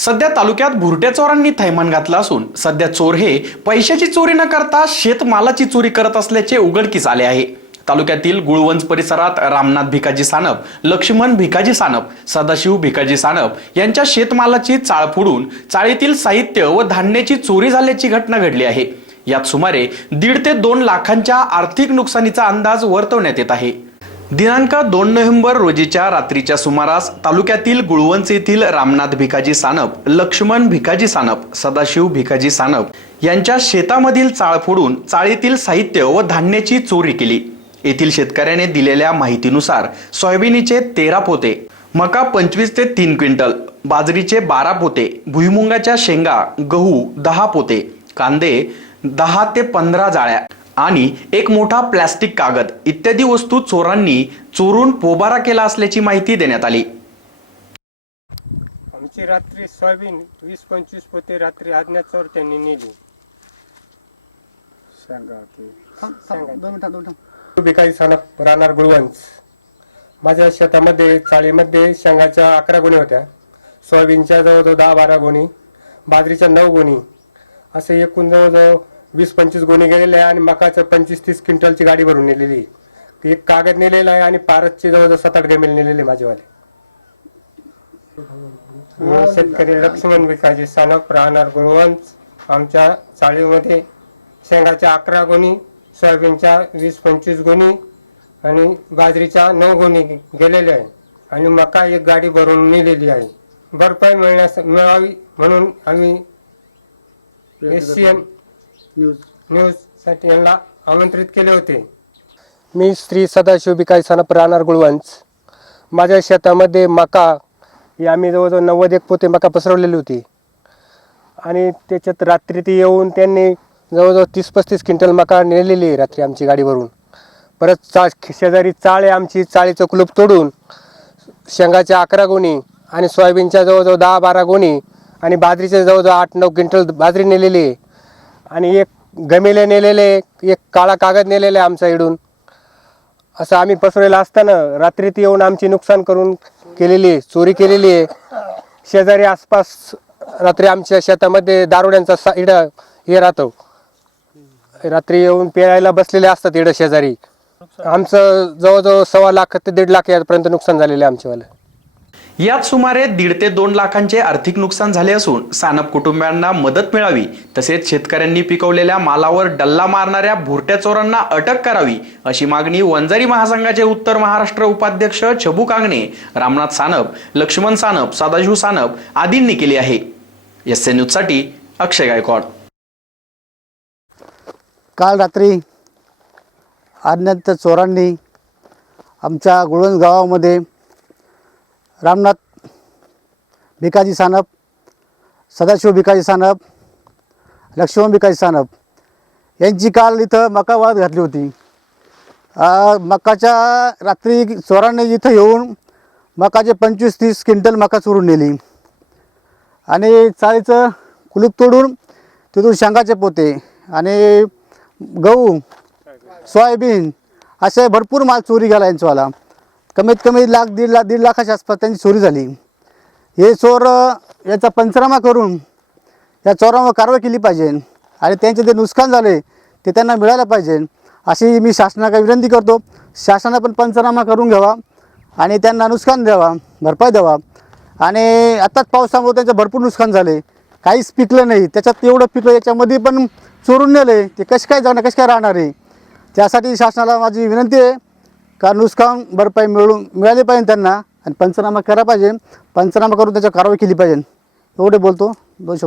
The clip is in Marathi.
सध्या तालुक्यात भुरट्या चोरांनी थैमान घातलं असून सध्या चोर हे पैशाची चोरी न करता शेतमालाची चोरी करत असल्याचे उघडकीस आले आहे. तालुक्यातील गुळवंज परिसरात रामनाथ भिकाजी सानप लक्ष्मण भिकाजी सानप सदाशिव भिकाजी सानप यांच्या शेतमालाची चाळ फोडून चाळीतील साहित्य व धान्याची चोरी झाल्याची घटना घडली आहे. यात सुमारे दीड ते दोन लाखांच्या आर्थिक नुकसानीचा अंदाज वर्तवण्यात येत आहे. दिनांक दोन नोव्हेंबर रोजीच्या रात्रीच्या सुमारास तालुक्यातील गुळवंच येथील रामनाथ भिकाजी सानप लक्ष्मण भिकाजी सानप सदाशिव भिकाजी सानप यांच्या शेतामधील चाळ फोडून चाळीतील साहित्य व धान्याची चोरी केली. येथील शेतकऱ्याने दिलेल्या माहितीनुसार सोयाबीनीचे तेरा पोते मका पंचवीस ते तीन क्विंटल बाजरीचे बारा पोते भुईमुंगाच्या शेंगा गहू दहा पोते कांदे दहा ते पंधरा जाळ्या आणि एक मोठा प्लॅस्टिक कागद इत्यादी वस्तू चोरांनी चोरून पोबारा केला असल्याची माहिती देण्यात आली. आमची रात्री सोयाबीन वीस पंचवीस पोते रात्री आज्ञा चोर त्यांनी नेली. काही सणप राहणार गुळवंच माझ्या शेतामध्ये चाळीमध्ये शेंगाच्या अकरा गुणी होत्या. सोयाबीनच्या जवळजवळ दहा बारा गुणी बाजरीच्या नऊ गुणी. असे एकूण जवळजवळ वीस पंचवीस गुणी गेलेले आहे आणि मकाचं पंचवीस तीस क्विंटलची गाडी भरून नेलेली आहे. एक कागद नेलेला आहे आणि पारसची जवळजवळ सात आठ गमेल नेलेले माझेवाले. शेतकरी लक्ष्मण विकाजी सानप राहणार गुळवंच आमच्या चाळीमध्ये शेंगाच्या अकरा गुणी सोयाबीनच्या वीस पंचवीस गुणी आणि बाजरीच्या नऊ गुणी गेलेले आहे. आणि मका एक गाडी भरून नेलेली आहे. भरपाई मिळण्यास मिळावी म्हणून आम्ही एस सी एम न्यूज न्यूजसाठी यांना आमंत्रित केले होते. मी श्री सदाशिव बिकाई सनप राहणार गुळवंच माझ्या शेतामध्ये मका ही आम्ही जवळजवळ नव्वद एक पोते मका पसरवलेली होती. आणि त्याच्यात रात्री ती येऊन त्यांनी जवळजवळ तीस पस्तीस क्विंटल मका नेलेली आहे रात्री आमची गाडीवरून. परत चा शेजारी चाळ आहे आमची चाळीचं कुलूप तोडून शेंगाच्या अकरा गोणी आणि सोयाबीनच्या जवळजवळ दहा बारा गोणी आणि बाजरीच्या जवळजवळ आठ नऊ क्विंटल बाजरी नेलेली आहे. आणि एक गमेले नेलेले एक काळा कागद नेलेले आहे आमचा इडून. असं आम्ही पसरलेलं असताना रात्री ती येऊन आमची नुकसान करून केलेली आहे चोरी केलेली आहे. शेजारी आसपास रात्री आमच्या शेतामध्ये दारुड्यांचा सा इडं हे राहतो. रात्री येऊन पेरायला बसलेले असतात इडं शेजारी. आमचं जवळजवळ सव्वा लाख ते दीड लाख यापर्यंत नुकसान झालेलं आहे आमच्यावालं यात सुमारे दीड ते दोन लाखांचे आर्थिक नुकसान झाले असून सानप कुटुंबियांना मदत मिळावी तसेच शेतकऱ्यांनी पिकवलेल्या मालावर डल्ला मारणाऱ्या भुरट्या चोरांना अटक करावी अशी मागणी वंजारी महासंघाचे उत्तर महाराष्ट्र उपाध्यक्ष छबू कांगणे रामनाथ सानप लक्ष्मण सानप सदाशिव सानप आदींनी केली आहे. एस एन न्यूजसाठी अक्षय गायकवाड. काल रात्री अज्ञात चोरांनी आमच्या गुळवंज गावामध्ये रामनाथ भिकाजी सानप सदाशिव भिकाजी सानप लक्ष्मण भिकाजी सानप यांची काल इथं मका वाळत घातली होती. मकाच्या रात्री चोरांनी इथं येऊन मकाचे पंचवीस तीस क्विंटल मका चोरून नेली. आणि चाळीचं कुलूप तोडून तिथून शेंगाचे पोते आणि गहू सोयाबीन असे भरपूर माल चोरी गेला यांचवाला कमीत कमी लाख दीड लाख दीड लाखाच्या आसपास त्यांची चोरी झाली. हे चोर याचा पंचनामा करून या चोरांवर कारवाई केली पाहिजे. आणि त्यांचे जे नुकसान झाले ते त्यांना मिळायला पाहिजे. अशी मी शासनाकडे विनंती करतो. शासनानं पण पंचनामा करून घ्यावा आणि त्यांना नुकसान द्यावा भरपाई द्यावा. आणि आताच पावसामुळे त्यांचं भरपूर नुकसान झाले. काहीच पिकलं नाही. त्याच्यात एवढं पिकलं याच्यामध्ये पण चोरून नेले. ते कसे काय जाणार कसे काय राहणार आहे त्यासाठी शासनाला माझी विनंती आहे. का नुकसान भरपाई मिळून मिळाली पाहिजे त्यांना आणि पंचनामा करा पाहिजे. पंचनामा करून त्याच्यावर कारवाई केली पाहिजे. एवढे बोलतो. दोनशे